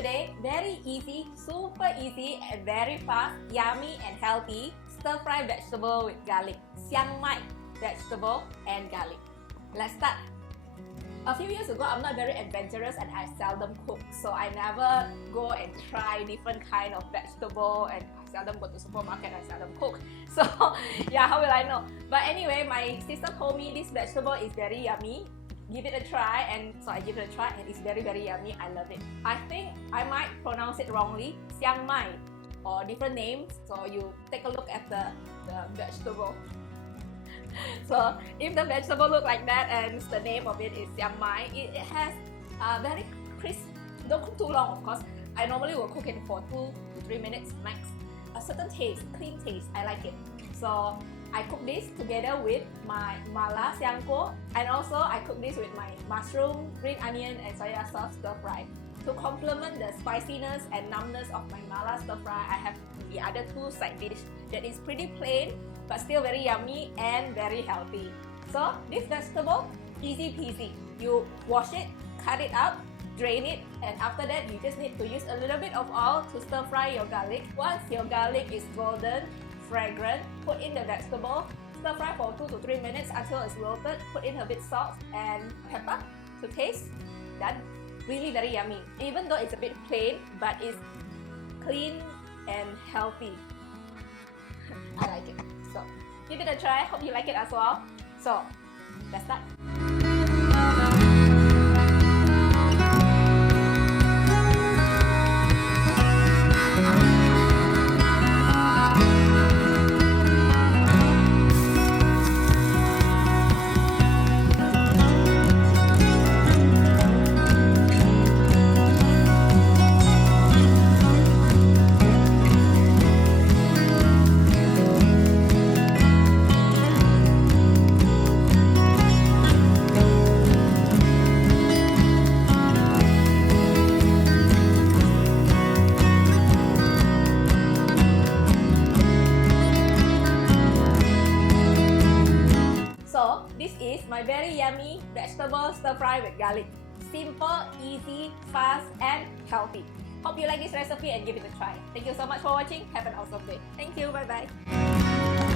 today, very easy, super easy and very fast, yummy and healthy stir-fry vegetable with garlic. Xiang Mai vegetable and garlic. Let's start. A few years ago, I'm not very adventurous and I seldom cook, so I never go and try different kind of vegetable, and I seldom go to supermarket, I seldom cook. So yeah, how will I know? But anyway, my sister told me this vegetable is very yummy. Give it a try, and so I give it a try and it's very yummy. I love it. I think I might pronounce it wrongly, Xiang Mai, or different names, so you take a look at the vegetable. So if the vegetable look like that and the name of it is Xiang Mai, it has very crisp. Don't cook too long, of course. I normally will cook it for 2 to 3 minutes max. A certain taste, clean taste, I like it. So I cook this together with my mala xiangguo, and also I cook this with my mushroom, green onion and soya sauce stir fry. To complement the spiciness and numbness of my mala stir fry, I have the other two side dish that is pretty plain but still very yummy and very healthy. So this vegetable, easy peasy. You wash it, cut it up, drain it, and after that you just need to use a little bit of oil to stir fry your garlic. Once your garlic is golden, fragrant, put in the vegetable, stir fry for 2 to 3 minutes until it's wilted, put in a bit salt and pepper to taste. Done. Really very yummy. Even though it's a bit plain, but it's clean and healthy. I like it. So give it a try. Hope you like it as well. So let's start. So this is my very yummy vegetable stir fry with garlic. Simple, easy, fast and healthy. Hope you like this recipe and give it a try. Thank you so much for watching. Have an awesome day. Thank you. Bye bye.